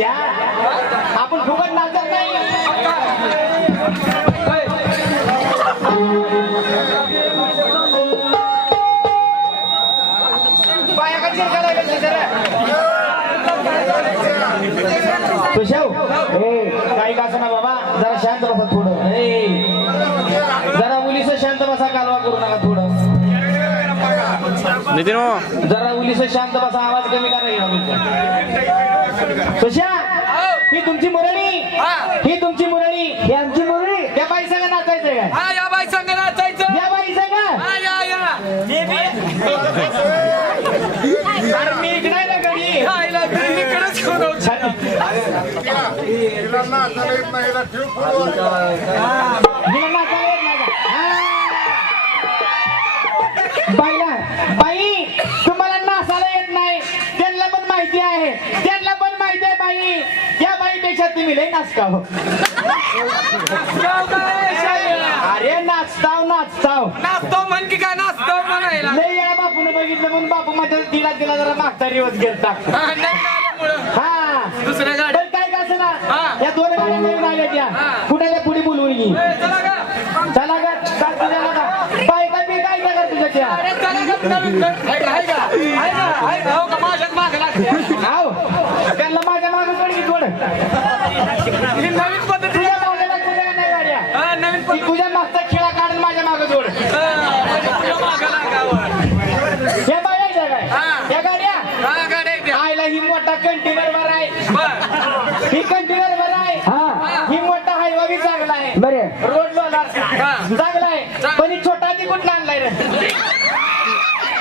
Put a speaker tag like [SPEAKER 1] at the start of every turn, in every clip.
[SPEAKER 1] राजा आपण फुकट नाचत नाही? तुझ्याव काही का ना बाबा जरा शांत बसा थोडं. जरा मुलीचं शांत बसा कालवा करू नका थोडं. जरा उलीस शांत बसा आवाज कमी करा सुशा ही तुमची मुरळी. ही. तुमची मुरळी. ही आमची मुरळी. त्या बाई संग नाचायचंय काय
[SPEAKER 2] हा या बाई संग नाचायचं.
[SPEAKER 1] या बाई संग
[SPEAKER 2] हा या या.
[SPEAKER 1] अरे मी इकडे आहे ना गडी
[SPEAKER 2] खायला इकडेच घेऊन आलो.
[SPEAKER 3] हिला नाचायला येत नाही हिला ठेव पुढं.
[SPEAKER 1] हिला नाचायला तुम्ही
[SPEAKER 2] काय शाळेला?
[SPEAKER 1] अरे नाचताव नाचताव.
[SPEAKER 2] नाचतो म्हण की काय नाचतो म्हणायला.
[SPEAKER 1] लई या बापून बघितलं म्हणून बापू माझ्या तिला तिला जरा मागचा रिवर्स गेलता
[SPEAKER 2] हा, नाही दुसऱ्या गाडी.
[SPEAKER 1] काय का ना. या दोन गाड्या नवीन आल्या त्या. कुठे त्या पुढे बोलवून घे.
[SPEAKER 2] चला
[SPEAKER 1] गा. तुझ्या का बायका बी. काय का तुझ्या त्या
[SPEAKER 2] अरे चला का नवीन नवीन. आहे का आहे का आहे का आहे का? हो का माझ्याच मागे लागते
[SPEAKER 1] हाव त्यांना माझ्या मागे कडकी थोड
[SPEAKER 2] ही नवीन पद्धती
[SPEAKER 1] तुझ्या मागे लागते का नाही गाड्या
[SPEAKER 2] हा, नवीन
[SPEAKER 1] ती
[SPEAKER 2] पद्धती
[SPEAKER 1] तुझ्या मागचा खेळा काढून माझ्या मागे जोड
[SPEAKER 2] हा, माझ्या पुढं मागं लागावं.
[SPEAKER 1] या बाया आहेत काय
[SPEAKER 2] हा.
[SPEAKER 1] या गाड्या
[SPEAKER 2] हा, गाड्या आहेत त्या.
[SPEAKER 1] आयला ही मोठा कंटेनर वर आहे
[SPEAKER 2] बरं.
[SPEAKER 1] ही कंटेनर वर आहे ही मोठा हायवा बी चांगला आहे
[SPEAKER 4] बरे
[SPEAKER 1] रोड लोला
[SPEAKER 2] हा.
[SPEAKER 1] चांगला आहे पण ही छोटा ती कुठला आणलाय रे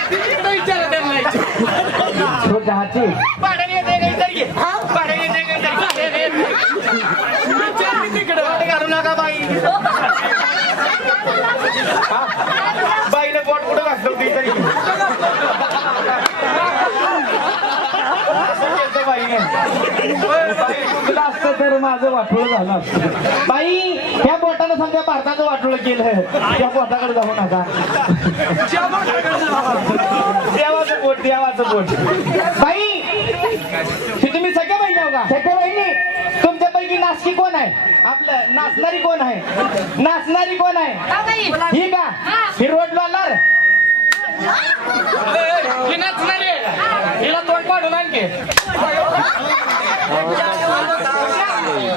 [SPEAKER 2] तिकडं विचारा त्यांना.
[SPEAKER 4] हाती
[SPEAKER 1] भाड्याने येते का इतर घे भाड्याने येते का इतर घे
[SPEAKER 2] विचार की तिकडं.
[SPEAKER 1] बोट घालू नका बाई? बाईने बोट कुठं घातलं होतं इतर घे असं चुकलं असतं तर माझं वाटोळ झालं असतं. बाई ह्या बोटानं समजा भारताचं वाटोळ केलं. त्या बोटाकडे जाऊ नका. देवाचं बोट देवाचं बोट. बाई ती तुम्ही सगळ्या बहिणी आहो का? सगळ्या बहिणी? तुमच्यापैकी नाचकी कोण आहे? आपलं नाचणारी कोण आहे? नाचणारी कोण आहे? ही का? ही. रोड
[SPEAKER 2] ए, ए, ही नाचणार आहे. हिला तोंड पाडून आणखी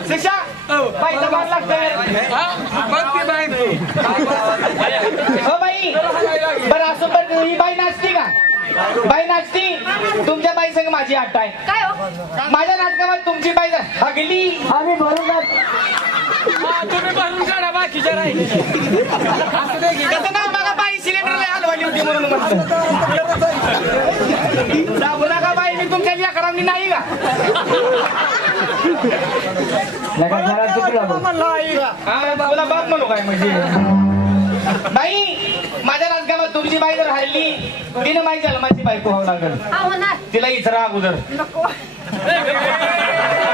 [SPEAKER 1] शिक्षा बाईचा मार लागतोय.
[SPEAKER 2] हा? बघ ती बाई.
[SPEAKER 1] हो बाई. बरं असं बरं ही बाई नाचती का? बाई नाचती? तुमच्या बाई संग माझी आठ आहे.
[SPEAKER 5] काय हो?
[SPEAKER 1] माझ्या नाटकामध्ये तुमची बाई हगली?
[SPEAKER 4] आम्ही भरून
[SPEAKER 2] तुम्ही भरून काढा बाकीच्या राहिले असं दे की.
[SPEAKER 1] होती म्हणून म्हटलं जाऊ नका बाई मी तुमच्या लेकरांनी नाही का तुला बाप म्हणू काय म्हणजे बाई माझ्या राजगावात तुमची बाई जर हरली तिने माहिती झालं माझी बाई पोहावं लागल तिला इचरा अगोदर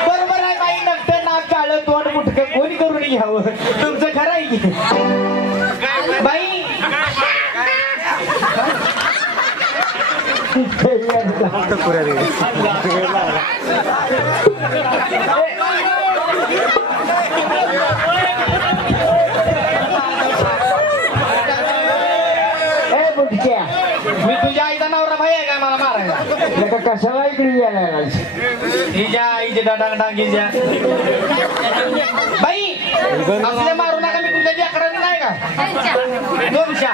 [SPEAKER 1] बरोबर आहे बाई नकटं नाक काळ तोंड मुठक कोणी करून घ्यावं तुमचं खरं आहे की बाई
[SPEAKER 4] ए बुटक्या
[SPEAKER 1] मी तुझ्या आईचा नवरा भाई आहे का मला मारायला
[SPEAKER 4] नका कशाला इकडे यायला लागला?
[SPEAKER 1] हिच्या आईचे डांग डांगीच्या बाई असले मारू नका मी तुमच्या लेकरांनी नाही का
[SPEAKER 5] त्यांच्या
[SPEAKER 1] दोनशा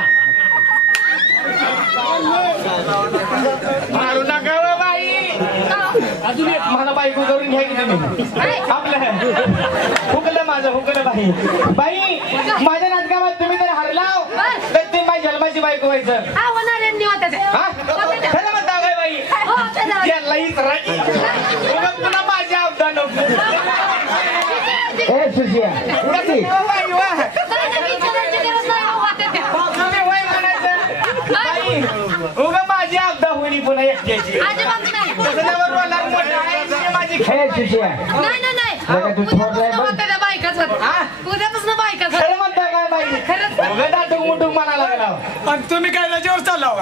[SPEAKER 1] मारू नका हो बाई. मला बायको करून घ्या की तुम्ही आपलं हुकलं माझं हुकलं बाई. बाई माझ्या नाटकामध्ये तुम्ही जर हरलाव तर ते माझ्या जन्माची बायको व्हायचं.
[SPEAKER 5] हा.
[SPEAKER 1] हा? खरं म्हणता काय बाई?
[SPEAKER 5] हो,
[SPEAKER 1] पुन्हा माझ्या
[SPEAKER 4] ए सुशिया उडी.
[SPEAKER 1] बाई वा
[SPEAKER 5] त्याचा विचारायची गरज नाही, हो, वाटत आहे.
[SPEAKER 1] तुम्ही वय म्हणायचं बाई उगा माझी अवदा होणी पुन्हा एकट्याची
[SPEAKER 5] अजिबात नाही
[SPEAKER 1] तसं नाही बरोबर लहान मोठं आहे,
[SPEAKER 4] ए सुशिया
[SPEAKER 5] नाही नाही नाही
[SPEAKER 4] नका तू थोरलाय
[SPEAKER 5] उद्यापासून
[SPEAKER 4] बघ.
[SPEAKER 5] त्या बायकाचं.
[SPEAKER 1] हा?
[SPEAKER 5] उद्यापासून बायकाचं.
[SPEAKER 1] खरं म्हणता काय बाई
[SPEAKER 5] खरंच.
[SPEAKER 1] उगा दाटूक मुटूक म्हणा लागला
[SPEAKER 2] आणि तुम्ही काय रजेवर चालला हो?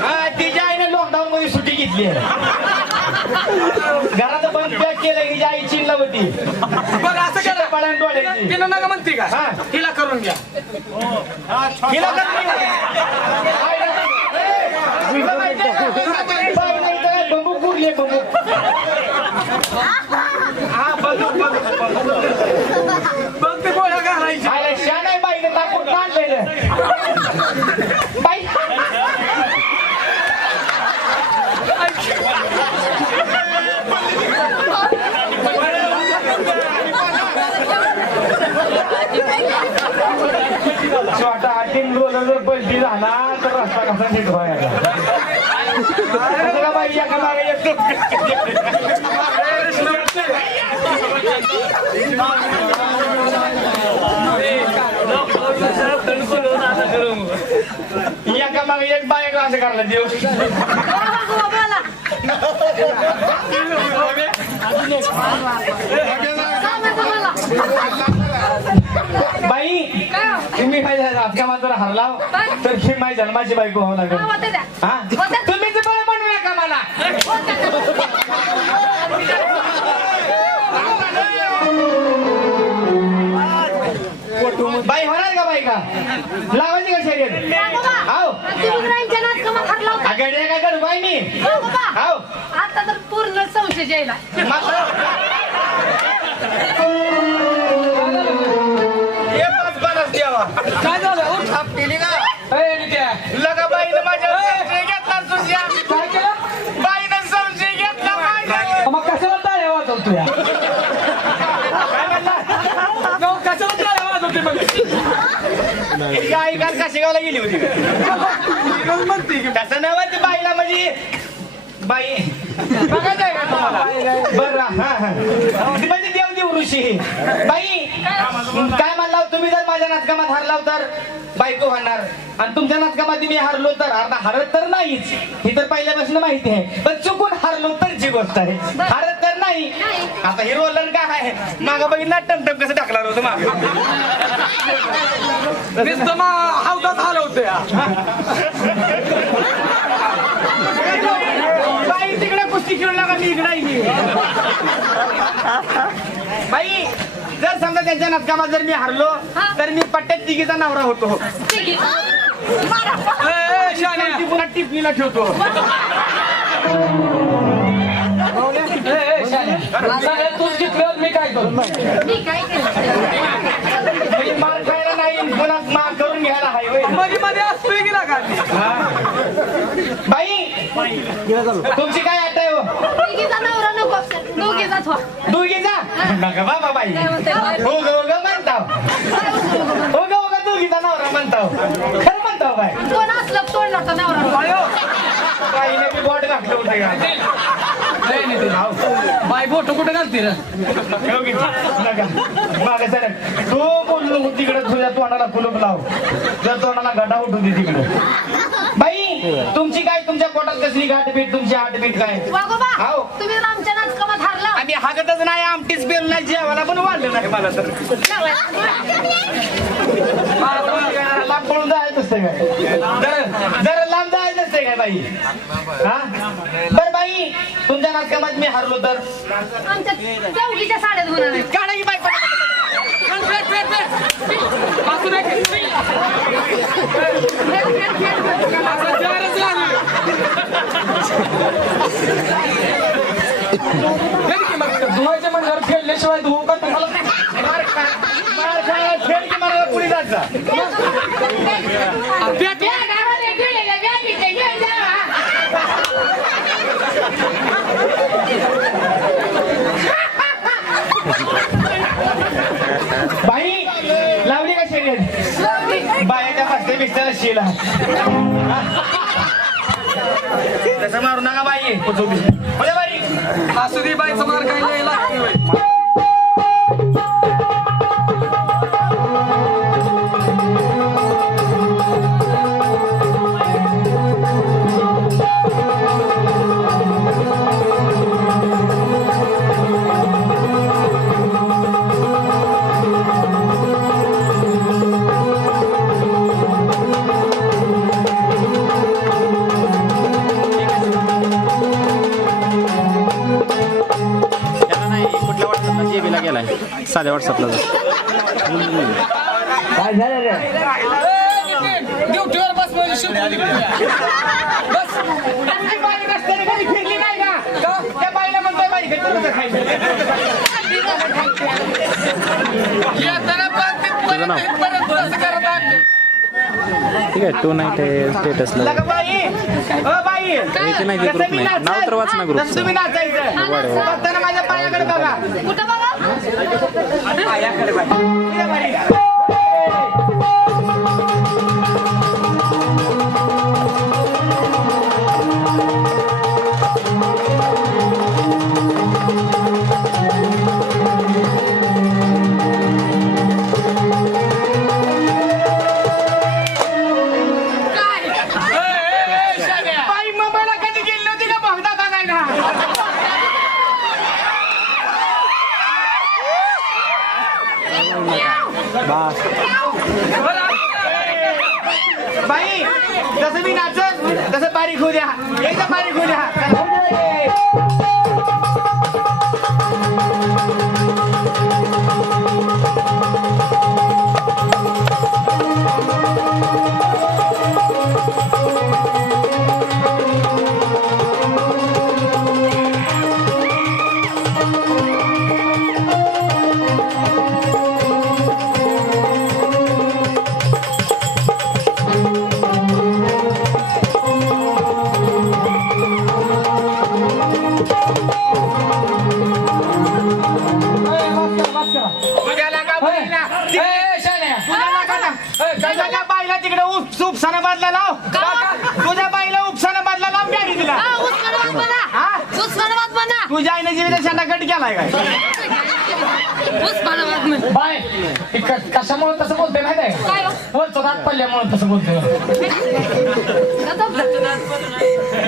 [SPEAKER 1] हा तिच्या आईने लॉकडाऊन मध्ये सुट्टी घेतली घरात पण पॅक केलं की जी आई चिल्ला होती
[SPEAKER 2] बरं असं करा
[SPEAKER 1] पळण डोळ्याची
[SPEAKER 2] तिनं नका म्हणते का
[SPEAKER 1] हा.
[SPEAKER 2] हिला करून घ्या
[SPEAKER 1] हिला तर नाही तुला माहिती आहे का? कुरले बंबू हा बंदूक बंदूक बंदूक
[SPEAKER 2] बघ ते गोळ्या घालायच्या.
[SPEAKER 1] अरे शान आहे बाईने टाकून काढलेलं. बाई. छोटा आटीन रोलर जर झाला तर रस्ता कसा नीट बाई एका मागे एक बायक असं बाई तुम्ही माझ्या राजकामात जर हरला तर ही माझ्या जन्माची बायको व्हावं लागेल. हा बाई होणार का बाई का? लावायची का शर्यत? हाव. काय करू बाई मी? हाव.
[SPEAKER 5] आता तर पूर्ण संशय
[SPEAKER 1] द्यावा.
[SPEAKER 2] काय झालं?
[SPEAKER 1] केली. लगा बाईनं माझ्या संशय घेतला तुझ्या
[SPEAKER 2] काय केलं?
[SPEAKER 1] बाईनं संशय घेतला माझ्या.
[SPEAKER 2] मग कशाला टाळ्या वाजवतो या?
[SPEAKER 1] काय म्हणला?
[SPEAKER 2] मग कशाला टाळ्या वाजवते मग?
[SPEAKER 1] आई काल काशेगावला गेली होती.
[SPEAKER 2] म्हणते की
[SPEAKER 1] तसं नव्हतं ती बाईला म्हणजे बाई. बघायचं आहे का तुम्हाला? बरं हा हा. ती म्हणजे देव देव ऋषी. बाई काय म्हणला तुम्ही जर माझ्या नाटकामात हरलाव तर बायको होणार. आणि तुमच्या नाटकामध्ये मी हरलो तर हरत तर नाहीच. ही तर पहिल्यापासून माहिती आहे. पण चुकून हरलो तरची गोष्ट आहे. हरत तर नाही. आता हे रोलर काय आहे? मागं बघितलं टमटम कसं टाकणार होतं मागं.
[SPEAKER 2] नुसतं हौदात हलवते
[SPEAKER 1] बाई तिकडे कुस्ती खेळू नका मी इकडे. बाई जर समजा त्यांच्या नाटकामध्ये जर मी हरलो. तर मी पट्ट्यात तिघीचा नवरा होतो. पुन्हा टिपणीला ठेवतो.
[SPEAKER 2] सगळ्यात तूच जिंकलं मी काय करू?
[SPEAKER 5] मी
[SPEAKER 1] मार खायला नाही पुन्हा मार करून घ्यायला हाय.
[SPEAKER 2] मध्ये मध्ये असतोय की ना गाडी.
[SPEAKER 1] बाई तुमची काय अट आहे हो?
[SPEAKER 5] तिघीचा नवरा नको
[SPEAKER 1] बाबा बाई.
[SPEAKER 5] म्हणते
[SPEAKER 1] हो ग ग म्हणताव हो ग दोघीचा नवरा म्हणताव खरं म्हणताव बाय
[SPEAKER 5] कोण असलं तोडला होता नवरा
[SPEAKER 1] बोट घातलं होतं का?
[SPEAKER 2] नाही, नाही, नाही. बाई बोट कुठे घालते रे?
[SPEAKER 1] योगी, नका. मागे सरक. तू बोललो तिकडे तुझ्या तोंडाला कुलूप लाव. तुझ्या तोंडाला गडा उठू दे तिकडे. बाई तुमची काय तुमच्या पोटात कसली गाठपीठ तुमची हाटपीठ काय?
[SPEAKER 5] वागोबा. तुम्ही आमच्या
[SPEAKER 1] हागतच नाही आमटीच बेल नाही जेवायला पण वाढलं नाही मला तर. लांब पळून जायचं काय? जरा जरा लांब जायचं नसतं काय बाई? हा? बर बाई तुमच्या नाटकामात मी हरलो तर?
[SPEAKER 5] आमच्या चौकीच्या साड्यात होणार
[SPEAKER 1] काढा की बाई
[SPEAKER 2] फेट, फेट. की. मग. धुवायच्या म्हणल्यावर खेळल्याशिवाय धुवू का तुम्हाला
[SPEAKER 1] मार खायला खेळ की मला पुढे जायचा बाई लावली का शर्यत बायाच्या बसते बिस्त्याला शिला तसं मारू नका बाई.
[SPEAKER 2] असू दे बाईचा मार काय नाही लागतोय
[SPEAKER 6] साध्या व्हॉट्सअपला जा
[SPEAKER 4] काय झालं रे?
[SPEAKER 2] ड्युटीवर बस म्हणजे बस
[SPEAKER 1] ती फिरली नाही त्या बाईला म्हणतोय बाई.
[SPEAKER 6] ठीक आहे टू नाईट स्टेटसला याची नाही, ते
[SPEAKER 1] जसं
[SPEAKER 6] group
[SPEAKER 1] मी
[SPEAKER 6] नाही. नाव तर वाच ना
[SPEAKER 1] तुम्ही नाचायचं. बघताना माझ्या पायाकडे बघा.
[SPEAKER 5] कुठं बघा
[SPEAKER 1] पायाकडे बघा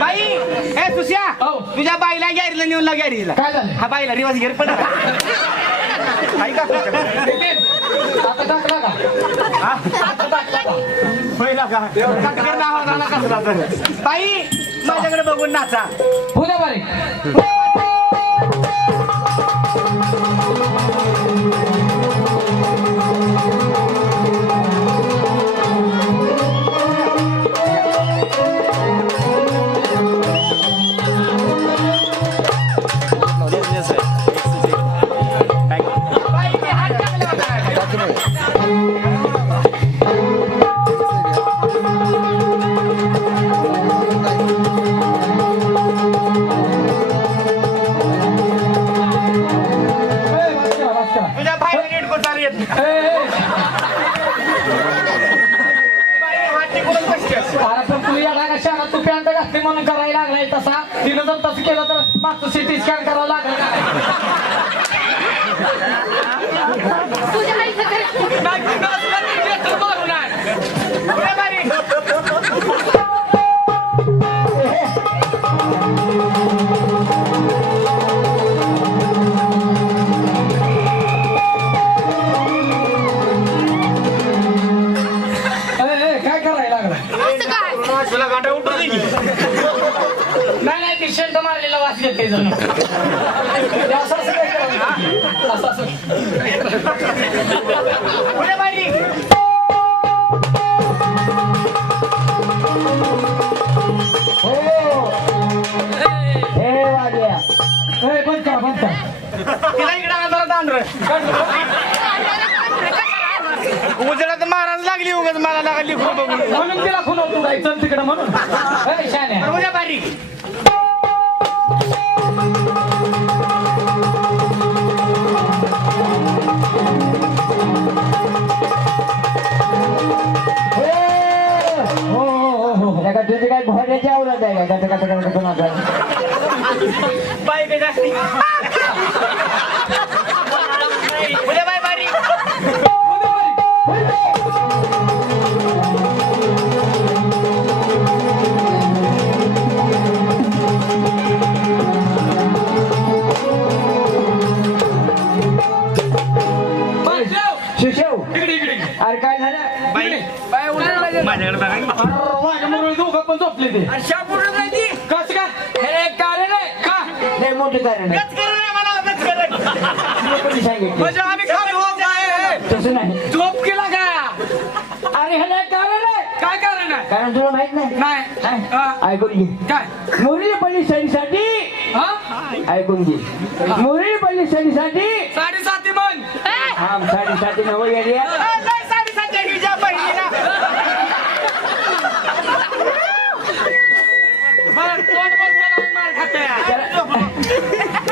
[SPEAKER 1] बाई
[SPEAKER 2] ए
[SPEAKER 1] सुशिया
[SPEAKER 4] हो.
[SPEAKER 1] तुझ्या बाईला गॅरीला नेऊन ला गॅरीला.
[SPEAKER 4] काय झालं?
[SPEAKER 1] हा बाईला रिवाज घेर
[SPEAKER 4] आता टाकला का? आता टाकला का?
[SPEAKER 1] पहिला का? टाककर नाव झाला कसला तर बाई माझ्याकडे बघून नाचा.
[SPEAKER 4] उद्या बारीक
[SPEAKER 1] बाई.
[SPEAKER 4] ती शेंट मारलेला वास जण ते असं असं काय करायचं? असं असं
[SPEAKER 1] पुढे बारी.
[SPEAKER 4] हो हे वाग्या ए बंद करा बंद करा
[SPEAKER 1] तिला इकडे अंधारात आणलं. उजेडात महाराज लागली उगाच मला लागली खूप बघून
[SPEAKER 4] म्हणून तिला खुनवतो जायचं तिकडे म्हणून ए, शान्या.
[SPEAKER 1] उद्या बारी
[SPEAKER 4] का तुझी काय घोड्याची आवडत आहे का कसं कसं कसं कोणाचं
[SPEAKER 1] बाई काही जास्ती. उद्या बाय बारी.
[SPEAKER 4] शिशव. अरे काय झालं?
[SPEAKER 1] बाई
[SPEAKER 2] बाय, मारायच्या.
[SPEAKER 1] माझ्याकडे बघा.
[SPEAKER 4] आपली ते.
[SPEAKER 2] अर्षा कुठं जायची
[SPEAKER 4] कसं काय?
[SPEAKER 2] हे रे, कारण का?
[SPEAKER 4] नाही मोठे कारण आहे.
[SPEAKER 1] गच करू नये मला गच करू नये.
[SPEAKER 4] तुला कोणी
[SPEAKER 1] म्हणजे आम्ही खातो
[SPEAKER 2] काय तसं नाही. झोप केला का?
[SPEAKER 4] अरे हे रे, कारण काय कारण कारण तुला माहीत नाही?
[SPEAKER 2] नाही. हा.
[SPEAKER 4] ऐकून घे.
[SPEAKER 2] काय?
[SPEAKER 4] मुरलीपल्ली सणीसाठी
[SPEAKER 2] हा?
[SPEAKER 4] ऐकून घे. मुरलीपल्ली सणीसाठी
[SPEAKER 2] साडेसाती मन
[SPEAKER 4] थांब साडेसाती नवं गेली
[SPEAKER 2] आहे.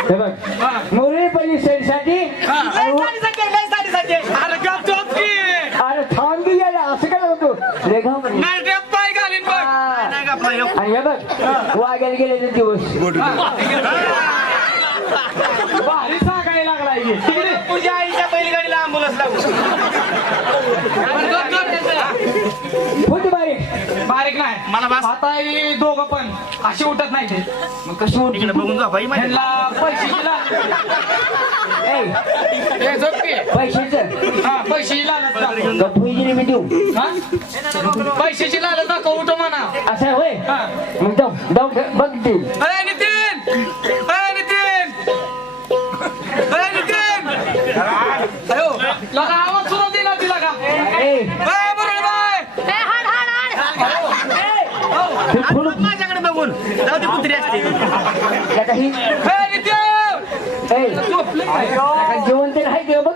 [SPEAKER 4] हे बघ
[SPEAKER 1] लय साडेसातच्या
[SPEAKER 2] अरे
[SPEAKER 4] थांब की असं काय होतो रेखा. आणि हे बघ वाघ्याला गेले दिवस.
[SPEAKER 2] भारी सांगायला लागला
[SPEAKER 1] तुझ्या आईच्या बैलगाडीला आंबुलन्स लागू मला बास.
[SPEAKER 2] आता हे दोघं पण अशी उठत नाही ते
[SPEAKER 4] मग कशी
[SPEAKER 1] इकडे बघून जा बाई माझ्या
[SPEAKER 2] पैसे दिला.
[SPEAKER 4] ए,
[SPEAKER 2] हे झोप की.
[SPEAKER 4] पैशाचं
[SPEAKER 2] हा पैसे लालच दाखव.
[SPEAKER 4] मी देऊ.
[SPEAKER 2] हा? पैशाची लालच दाखव उठो म्हणा.
[SPEAKER 4] असं आहे होय?
[SPEAKER 2] हा.
[SPEAKER 4] मग जाऊ जाऊ बघतील
[SPEAKER 2] अरे नितीन! अरे नितीन! अरे नितीन! अयो लगा आवाज सुरू दे ना तिला का?
[SPEAKER 4] ए.
[SPEAKER 2] ए बरोबर बाय
[SPEAKER 5] ए, हाड हाड हाड
[SPEAKER 4] ते फुल
[SPEAKER 1] माझ्याकडे बघून. जाऊ दे कुत्री असते.
[SPEAKER 4] ही जेवण ते बघ.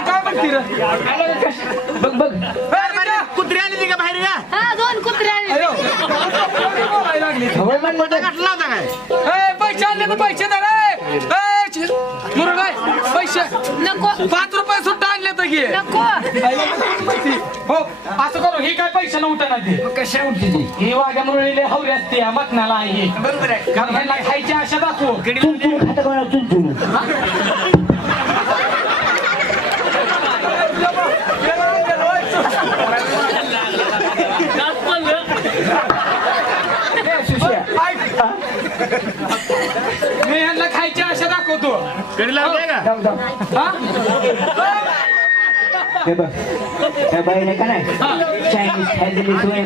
[SPEAKER 2] काय म्हणते म्हणते रे
[SPEAKER 4] बघ बघ
[SPEAKER 2] नितीन
[SPEAKER 1] कुत्री आली ती का बाहेर
[SPEAKER 5] हा दोन कुत्रे आले
[SPEAKER 2] अयो एवढी बोलायला लागली
[SPEAKER 4] खबर पण म्हणतो
[SPEAKER 1] गाठला होता काय
[SPEAKER 2] ए पैसे आणले तर पैसे पाच रुपये सुद्धा आणले तर घे हो असं करू ही काय पैसे नव्हतं ना ते
[SPEAKER 4] कशा उठते ती
[SPEAKER 2] ही वाघ्या मुरळीले हवरी असते मटणाला आहे
[SPEAKER 1] बरोबर आहे
[SPEAKER 2] खायची आशा दाखवू
[SPEAKER 4] चुन चुन खाता चुन चुन ए, सुशिया.
[SPEAKER 2] मी ह्यांना खायची आशा दाखवतो.
[SPEAKER 1] का?
[SPEAKER 2] हा?
[SPEAKER 4] हे बघ बाईने का नाही? चायनीज सोय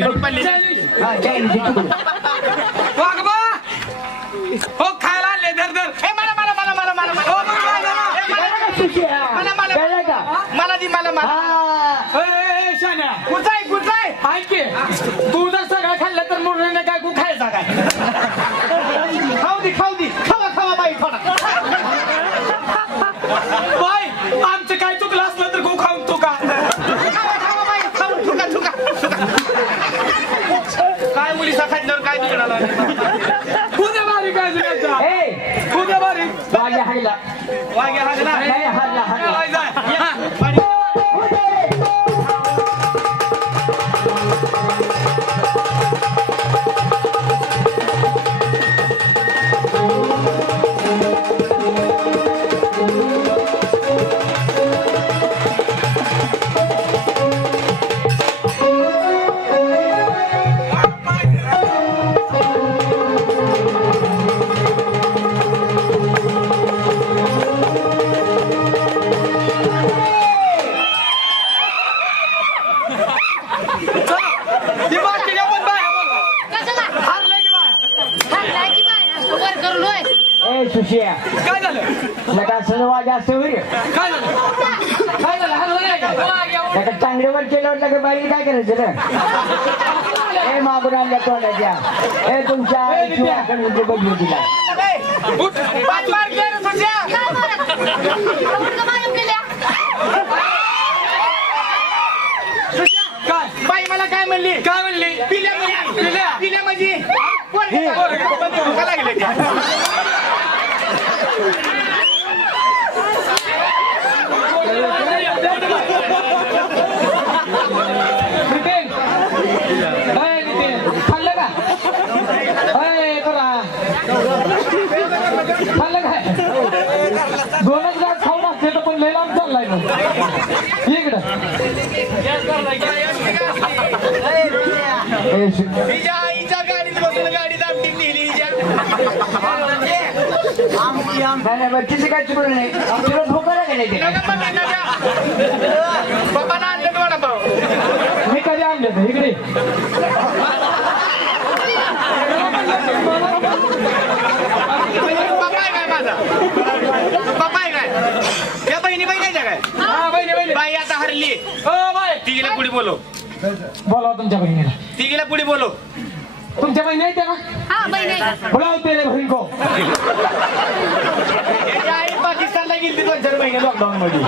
[SPEAKER 4] हा चायनीज
[SPEAKER 2] वाघबा! हो खायला आणले. धर धर.
[SPEAKER 1] ए, मला मला मला मला मला मला.
[SPEAKER 2] हो
[SPEAKER 1] मला मला
[SPEAKER 4] कळलं का?
[SPEAKER 1] मला दी मला मला.
[SPEAKER 4] हा.
[SPEAKER 2] ए, ए, ए, शान्या
[SPEAKER 1] कुठं कुठं
[SPEAKER 2] ऐक की तू जर सगळं खाल्लं तर मुरळीने काय तू खायचा काय
[SPEAKER 1] खाऊ दे खाऊ दे खावा खावा बाई थोडा
[SPEAKER 2] बाय आमचं काय चुकलं असलं तर गो खाऊन तू का.
[SPEAKER 1] काय मुली खाल्ल्यावर काय बिघडाला
[SPEAKER 2] उद्या बारीक काय
[SPEAKER 4] ए!
[SPEAKER 2] उद्या बारीक
[SPEAKER 4] वाघ्या हाडला
[SPEAKER 1] वागे हागला
[SPEAKER 4] नाही हाडला
[SPEAKER 2] काय
[SPEAKER 5] मारत? आपण का मारून गेल्या?
[SPEAKER 2] काय
[SPEAKER 1] बाई मला काय म्हणली
[SPEAKER 2] काय म्हणली
[SPEAKER 1] पिल्या म्हणजे
[SPEAKER 2] पिल्या?
[SPEAKER 1] पिल्या म्हणजे लागली त्या.
[SPEAKER 2] नितीन अय नितीन खाल्लं का अय करा खाल्लं काय दोनच घास खाऊन असते तर पण लय लांब चाललाय इकडं.
[SPEAKER 4] तिचं काय चुकलं नाही तुला भोका लागेल ते
[SPEAKER 2] मी कधी आणले इकडे
[SPEAKER 1] पप्पा आहे काय माझा पप्पा आहे काय त्या बहिणी बहिणी काय
[SPEAKER 2] हा बहिणी बहिणी
[SPEAKER 1] बाई आता हरली
[SPEAKER 2] ओ बाय
[SPEAKER 1] ती पुढे बोलो.
[SPEAKER 2] बोलाव तुमच्या बहिणीला.
[SPEAKER 1] तिघीला पुढे बोलो.
[SPEAKER 2] तुमच्या बहिणी आहेत का?
[SPEAKER 5] हा बहिणी आहे.
[SPEAKER 2] बोलाव तेरे बहीण को
[SPEAKER 1] याची आई पाकिस्तानला गेली दोन चार महिने लॉकडाऊन मध्ये.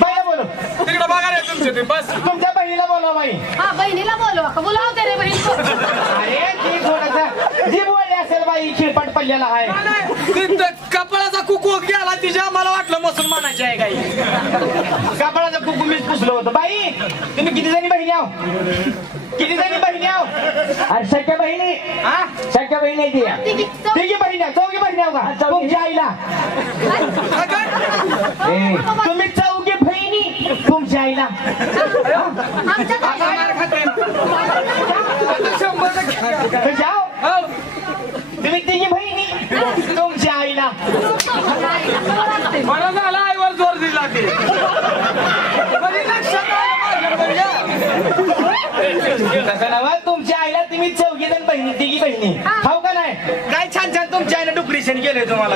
[SPEAKER 1] बाईला बोलो.
[SPEAKER 2] तिकडे बघा रे तुमचे ते बस.
[SPEAKER 1] तुमच्या बहिणीला बोला बाई.
[SPEAKER 5] हा बहिणीला बोलवा का बोलाव ते रे बहीण को
[SPEAKER 1] अरे ती थोडस जी बोलली असेल बाई खिळपाट पडलेला आहे.
[SPEAKER 2] कपड्याचा कुकू गेला तिच्या मला वाटलं मुसलमानाची आहे काही.
[SPEAKER 1] कापडाचं कुकू मीच पुसलं होतं बाई तुम्ही किती जणी बहिणी आहो किती जणी बहिणी आहो
[SPEAKER 4] अरे सख्या बहिणी
[SPEAKER 1] हा
[SPEAKER 4] सख्या बहिणी आहे ती
[SPEAKER 5] तिघी
[SPEAKER 1] बहिणी आहो चौघी बहिणी आहो का. तुमच्या आईला
[SPEAKER 4] ए,
[SPEAKER 1] तुम्ही चौघी बहिणी तुमच्या आईला
[SPEAKER 5] आमच्या
[SPEAKER 1] तुमच्या आहो?
[SPEAKER 2] हो.
[SPEAKER 1] तुम्ही तिघी बहिणी तुमच्या आईला
[SPEAKER 2] मला झाला आईवर जोर दिला ते म्हणजे लक्षात आलं माझ्याकडे या.
[SPEAKER 1] तसं नव्ह तुमच्या आईला तुम्ही चौघी जण बहिणी तिघी बहिणी. खाऊ का नाही? काय छान छान तुमच्या आईने डुप्रेशन केलंय तुम्हाला.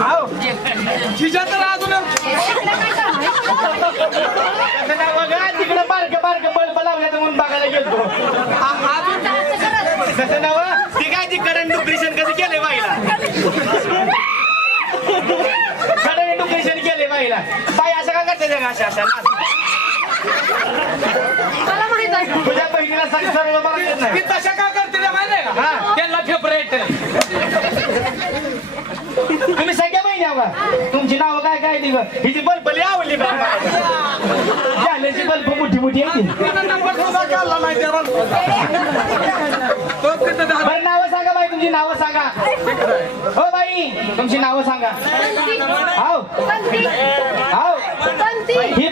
[SPEAKER 1] हाव.
[SPEAKER 2] तर अजून
[SPEAKER 1] तसं तिकडे बारकं बारकं बल्ब लावल्याचं म्हणून बघायला गेलो
[SPEAKER 2] आ- अजून
[SPEAKER 1] तसं नव्ह ती काय ती कडन डुप्रेशन कसं केलंय बाईला? कडन डुप्रेशन केलंय बाईला. बाई असं का करते अशा अशा
[SPEAKER 5] मला माहीत आहे.
[SPEAKER 1] तुझ्या बहिणीला सांग सर्व मला येत
[SPEAKER 2] ती
[SPEAKER 1] नाही
[SPEAKER 2] तशा का करते माहिती आहे का?
[SPEAKER 1] हा.
[SPEAKER 2] त्यांना फेवरेट
[SPEAKER 1] तुम्ही सगळ्या बहिणी आहो का तुमची नावं काय काय गं? हिची बल्ब लई आवडली का जाल्याची बल्ब मोठी मोठी आहे ती.
[SPEAKER 2] नंबर सुद्धा काढला माहिती आहे बरं. तो तिथं दहा-
[SPEAKER 1] बरं नावं सांगा बाई तुमची नावं सांगा. हो बाई तुमची नावं सांगा. हाव
[SPEAKER 5] पंथी
[SPEAKER 1] हाव
[SPEAKER 5] पंथी
[SPEAKER 1] ही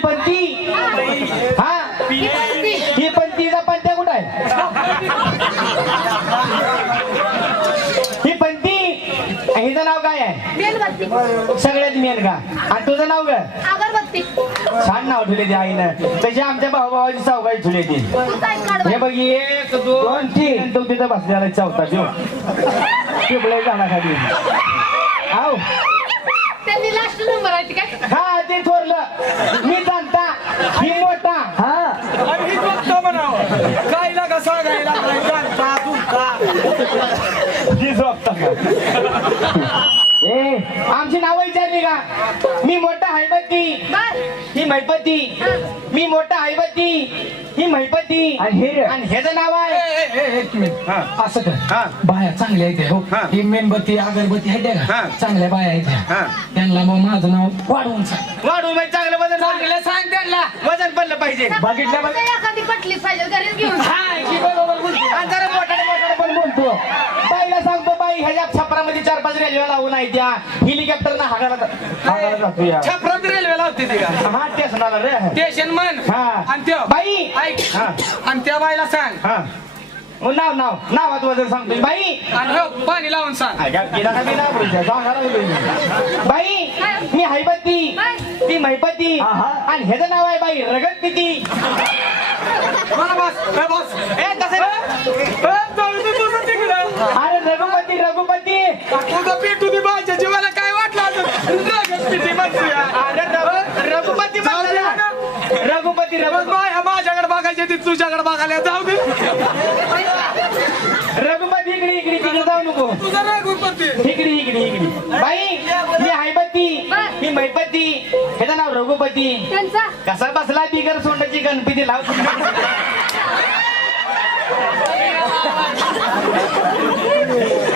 [SPEAKER 1] सगळ्यात मेन का? आणि तुझं नाव काय?
[SPEAKER 5] अगरबत्ती.
[SPEAKER 1] छान नाव ठेवले ते आईनं. तशी आमच्या भाऊभावाची सावगाई ठेवली ती.
[SPEAKER 5] काय
[SPEAKER 1] हे बघ एक दोन तीन. तो तिथं बसलेला चौथा जो. टिपळे झाडाखाली. आव
[SPEAKER 5] त्यांनी लास्ट नंबर आहे ती काय?
[SPEAKER 1] हा ते थोरलं. मी जाणता ही मोठा.
[SPEAKER 4] हा.
[SPEAKER 2] आणि ही गोष्ट म्हणावं. गायला कसा गायला गायला दुखा
[SPEAKER 1] ही झोपता का?
[SPEAKER 4] ए
[SPEAKER 1] आमची नावं विचारली का मी मोठा हैबती ही महिपती मी मोठा हैबती ही महिपती
[SPEAKER 4] आणि हे?
[SPEAKER 1] आणि ह्याचं नाव आहे हा.
[SPEAKER 2] असं
[SPEAKER 1] हा.
[SPEAKER 2] कर बाया चांगल्या आहेत हो
[SPEAKER 1] हा.
[SPEAKER 2] ही मेणबत्ती अगरबत्ती आहेत
[SPEAKER 1] हा.
[SPEAKER 2] का चांगल्या बाया आहेत
[SPEAKER 1] हा.
[SPEAKER 2] ह्या. त्यांना मग माझं नाव वाढवून सांग
[SPEAKER 1] वाढून म्हणजे चांगलं वजन
[SPEAKER 2] चांगलं सांग त्यांना
[SPEAKER 1] वजन पडलं पाहिजे
[SPEAKER 2] बघितलं बघ
[SPEAKER 5] एखादी पटली पाहिजे घरीच घेऊन जा.
[SPEAKER 2] हा बरोबर बोलते.
[SPEAKER 1] आणि जरा मोठाने मोठाने पण बोलतो. बाईला सांगतो बाई ह्याच्या छपरामध्ये चार पाच रेल्वे लावून आहे त्या. हेलिकॉप्टर ना हागाला हागाला जातो या
[SPEAKER 2] छपरात रेल्वे लावते ती का?
[SPEAKER 1] हा स्टेशनाला रे.
[SPEAKER 2] स्टेशन म्हण.
[SPEAKER 1] हा.
[SPEAKER 2] आणि त्यो
[SPEAKER 1] बाई!
[SPEAKER 2] ऐक.
[SPEAKER 1] हा.
[SPEAKER 2] आणि त्या बाईला सांग.
[SPEAKER 1] हा. ओ, नाव नाव. नावात वजन सांगतोय. बाई!
[SPEAKER 2] आणि हो पाणी लावून सांग.
[SPEAKER 1] ऐका, गेला का मी नाव बोलतोय, सांगा लागलोय मी. बाई! मी हैबती. ती महिपती
[SPEAKER 4] आहा.
[SPEAKER 1] आणि ह्याचं नाव आहे बाई रगतपिती
[SPEAKER 2] मला बस. ए, बस.
[SPEAKER 1] ए तसं.
[SPEAKER 2] ए, तुझं पेटू दे बायच्या जीवाला काय वाटलं अजून? रगत पिटी म्हणते या.
[SPEAKER 1] अरे रघु- रघुपती म्हणलं ना. रघुपती रघुपती.
[SPEAKER 2] बाय माझ्याकडे बघायचे ती तुझ्याकडे बघायला जाऊ दे.
[SPEAKER 1] रघुपती इकडे इकडे तिकडे जाऊ नको.
[SPEAKER 2] तुझं रघुपती.
[SPEAKER 1] इकडे इकडे इकडे. बाई मी हैबती मी मैपती. ह्याचं नाव रघुपती.
[SPEAKER 5] त्यांचा
[SPEAKER 1] कसा बसला बिगर सोंडाची गणपती लाव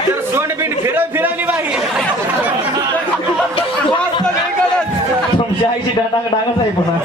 [SPEAKER 1] तर सोंड फिरव फिरवली बाई. तुमच्या आईची डाटा डांगच आहे पुन्हा.